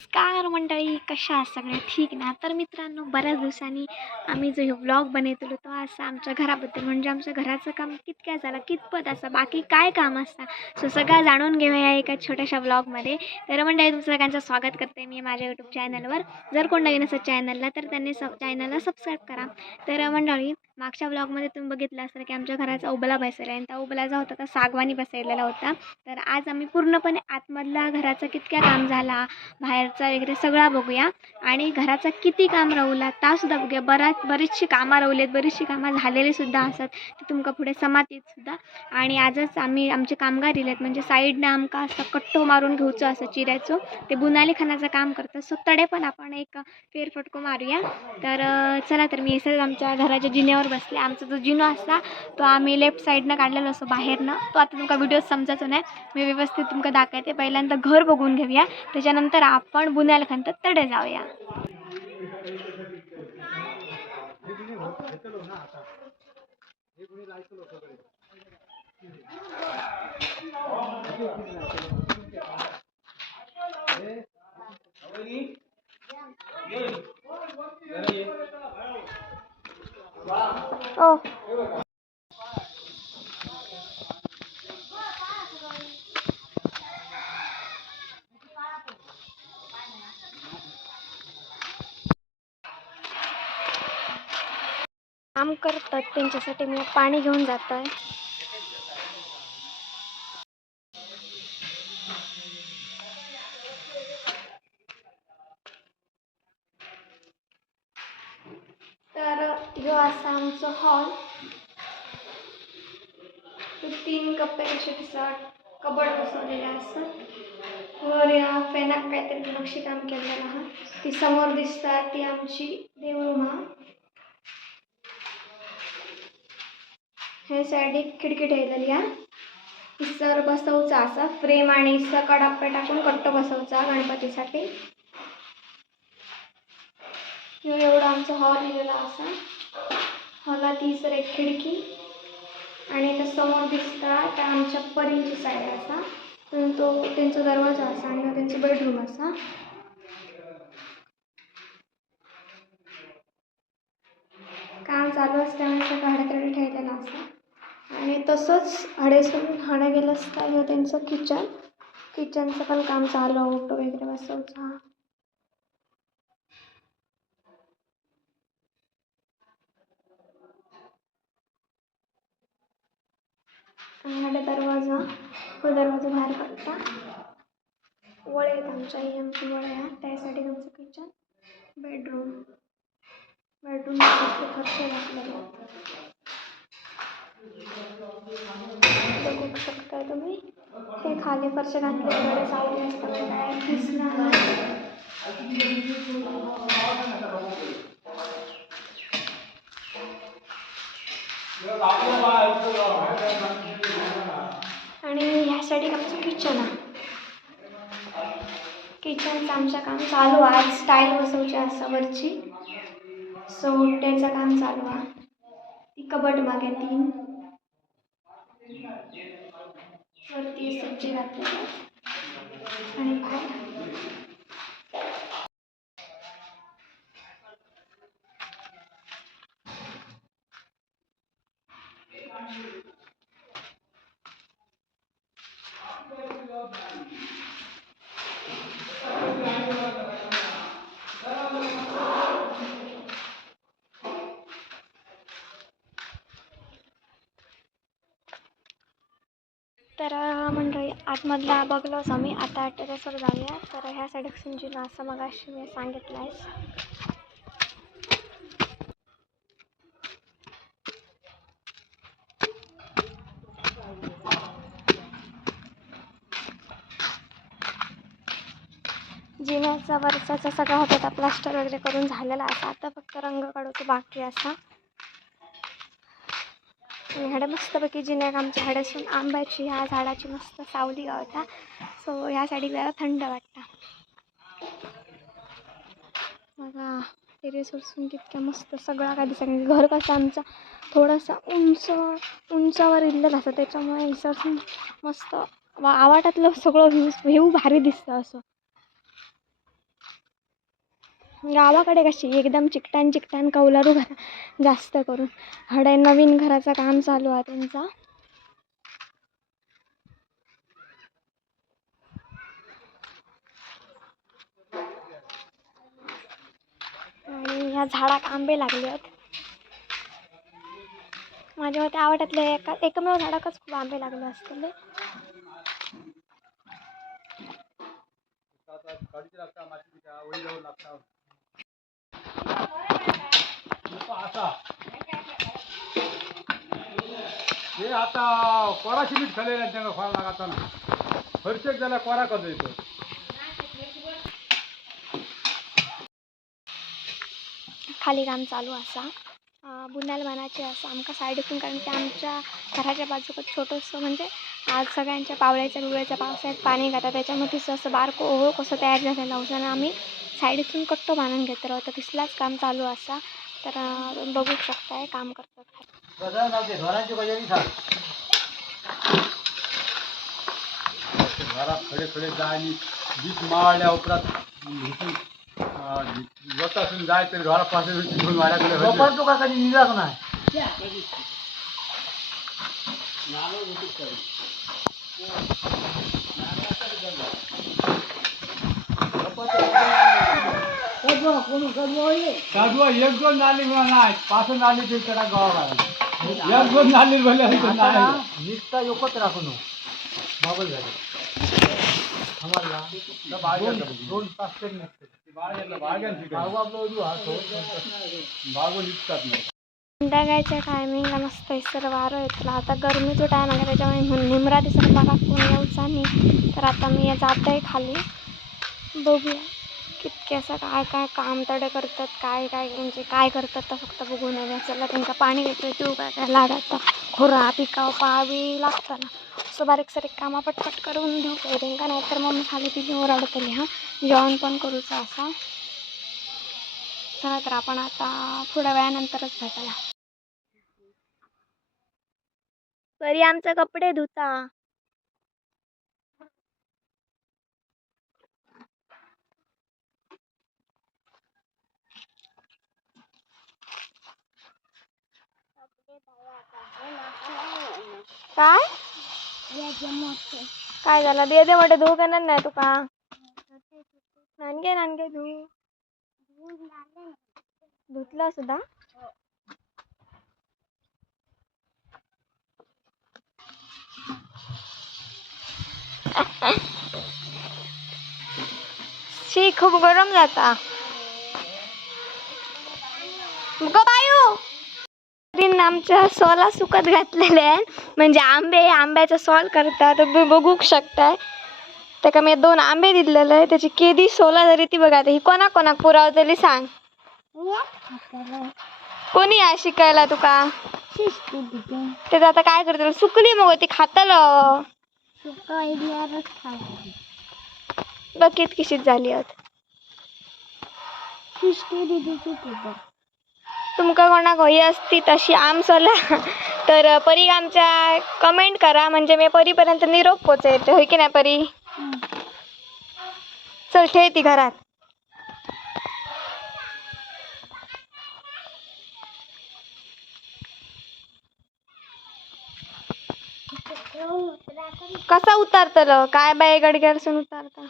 नमस्कार मंडळी कशा आहात सगळ्या ठीक ना? तर मित्रांनो बऱ्याच दिवसांनी आम्ही जो हे व्लॉग बनवतो तो असा आमच्या घराबद्दल म्हणजे आमच्या घराचं काम कितक्या झालं कितपत असं बाकी काय काम असतं सो सगळं जाणून घेऊया या एका छोट्याशा व्लॉगमध्ये तर मंडळी तुमचं सगळ्यांचं स्वागत करते मी माझ्या यूट्यूब चॅनलवर जर कोण नवीन असं चॅनलला तर त्यांनी सब चॅनलला सबस्क्राईब करा. तर मंडळी मागच्या ब्लॉगमध्ये तुम्ही बघितलं असेल की आमच्या घराचा उबला बसलेला आहे. आणि त्या उबलाचा होता तो सागवानी बसवलेला होता. तर आज आम्ही पूर्णपणे आतमधला घराचं कितक्या काम झाला बाहेरचा वगैरे सगळा बघूया. आणि घराचा किती काम राहला तासुद्धा बघूया. बराच बरीचशी कामं रावलेत बरीचशी कामं झालेलीसुद्धा असतात. ती तुमका पुढे समात सुद्धा. आणि आजच आम्ही आमचे कामगार दिलेत म्हणजे साईडनं आमका असं कट्टो मारून घेऊचो असं चिऱ्याचो ते बुनाली खानाचं काम करतं सो तडे पण आपण एक फेरफटको मारूया. तर चला तर मी असंच आमच्या घराच्या जिन्यावर बसले आमचा जो जिनो असता तो आम्ही लेफ्ट साईडनं काढलेलो असतो बाहेरनं तो आता तुमका व्हिडिओ समजायचो नाही मी व्यवस्थित तुमका दाखवते पहिल्यांदा घर बघून घेऊया त्याच्यानंतर आपण बुन्याला खंत तडे जाऊया ओ काम करतात त्यांच्यासाठी मी पाणी घेऊन जात आहे. जो असा आमचो हॉल तीन कप्पे कसे कबड बसवलेले असतात वर या फॅनाक काहीतरी नक्षीकाम केलेलं हा ती समोर दिसतात ती आमची देवरूम हा हे सायडीक खिडकी ठेवलेली हा सर बसवचा असा फ्रेम आणि इसर कडाप्पे टाकून कट्टो बसवचा गणपतीसाठी. ह्यो एवढा आमचा हॉल लिहिलेला असा. हॉलात सर एक खिडकी आणि त्या समोर दिसता त्या आमच्या परींची साईड असा. तो त्यांचा दरवाजा असा आणि हो त्यांचं बेडरूम असा. काम चालू असल्यामुळे सगळं हाडातडी ठेवलेलं असा. आणि तसंच हडेसून हाडा गेलं असता हे त्यांचं किचन किचनचं पण काम चालू ओटो वगैरे बसवचा आणि हाडे दरवाजा तो दरवाजा बाहेर काढता वळे आहेत आमच्या ही आमची वळे आहे त्यासाठी आमचं किचन बेडरूम बेडरूम खर्च घातलेले बघू. शकताय तुम्ही. ते खाली फरशे घातलेले सावली असतात ते काय दिसणार नाही आमचं किचन आहे किचनचं आमचं काम चालू आहे. आज स्टाईल बसवची असा वरची. सो त्याचं काम चालू आहे. ती कबट मागे तीन. वरती सब्जी घातलेले आणि बाहेर तर अं, मधला बघलोच आम्ही आता टेरेसवर जाऊया. तर ह्या साईड जिना असं मग अशी मी सांगितलं आहे जिन्याचा वरचाचा सगळा होता प्लास्टर वगैरे करून झालेला असा. आता फक्त रंग काढूचं बाकी असा. आणि ह्याडे मस्तपैकी जिन्याक आमच्या हाड्यासून आंब्याची ह्या झाडाची मस्त सावली गावता. सो ह्या साईडीक जरा थंड वाटता. बघा टेरेस वरसून कितक्या मस्त सगळा काय दिसत घर कसं आमचं थोडासा उंच उंचावर इल्लेलं असं त्याच्यामुळे इसरसून मस्त वा आवाटातलं सगळं व्ह्यू व्ह्यू भारी दिसतं असं. गावाकडे कशी? एकदम चिकटान चिकटान कौलारू घरा जास्त करून. हडे नवीन घराचं काम चालू आहे त्यांचा. आणि ह्या झाडाक आंबे लागले आहेत. माझ्या मते आवडतले एका एकमेव झाडाकच खूप आंबे लागले असतील. हे आता कोराशी मीठ खाल्लेलं आहे त्यांना खोरा लागता ना हरशेक झाला कोरा कसो येतो खाली काम चालू असा. बुन्याल बुनाल बनायचे असं. आमका सायडीतून कारण की आमच्या घराच्या बाजूक छोटंसं म्हणजे आज सगळ्यांच्या पावळ्याच्या बिवळ्याच्या पावसाळ्यात पाणी घातात त्याच्यामध्ये असं बारको ओहो कसं तयार झालेलं आणि आम्ही सायडीतून कट्टो बांधून घेतलो तर तिसलाच काम चालू असा. तर बघू शकताय काम करतात खाली. घरात खडे खडे जाय आणि वीज माळल्या उपरांत वतासून जाय तरी घरापासून तिथून वाड्याकडे हलले. तुका कधी? निघाक नाही? काजवा एक दोन नाली नाही पाच नाली तरी त्याला गावा एक दोन नाली भले नाही निघता योकत राखू नो बाबल झाले दोन- तास तरी नसते ते हो. निघतात नाही संध्याकाळच्या टायमिंगला मस्त इसर वारं येतला आता गरमीचं टायम आहे त्याच्यामुळे म्हणून निमरा दिसत बघा कोण येऊचा नाही तर आता मी जात आहे खाली बघूया कितके असं काय काय काम तडे करतात काय काय म्हणजे काय करतात तर फक्त बघून येणे चला त्यांना पाणी देतो तू काय काय लाडात खोरा पिकाव पावी लागतं ना असं बारीक सारीक कामं पटपट करून देऊ काय त्यांना नाही तर मग खाली तिथे ओरडतली हां जेवण पण करूचं असा. चला तर आपण आता थोड्या वेळानंतरच भेटायला. परी आमचे कपडे धुता. काय? काय झालं? दे दे मोठे धू करणार नाही तुका. नानगे नानगे धू. धुतला सुद्धा? शी खूप गरम जाता मैत्रीण आमच्या सोला सुकत घातलेले आहे म्हणजे आंबे आंब्याचा सॉल करता तुम्ही बघू शकताय. त्याका मी दोन आंबे दिलेले आहे त्याची केदी सोला जरी ती बघा ही कोणा कोणाक पुरावतली सांग. कोणी आहे शिकायला तुका? ते आता काय करते सुकली मग ती खातल. बघ कित किशीत झाली आहोत. तुमका कोणाक हवी असती तशी आम सोला. तर परी आमच्या कमेंट करा. म्हणजे मी परीपर्यंत निरोप पोचवते होय की नाही परी? चल ठेव ती घरात. कसा उतारतलं? काय बाय गडग्यारसून उतारता?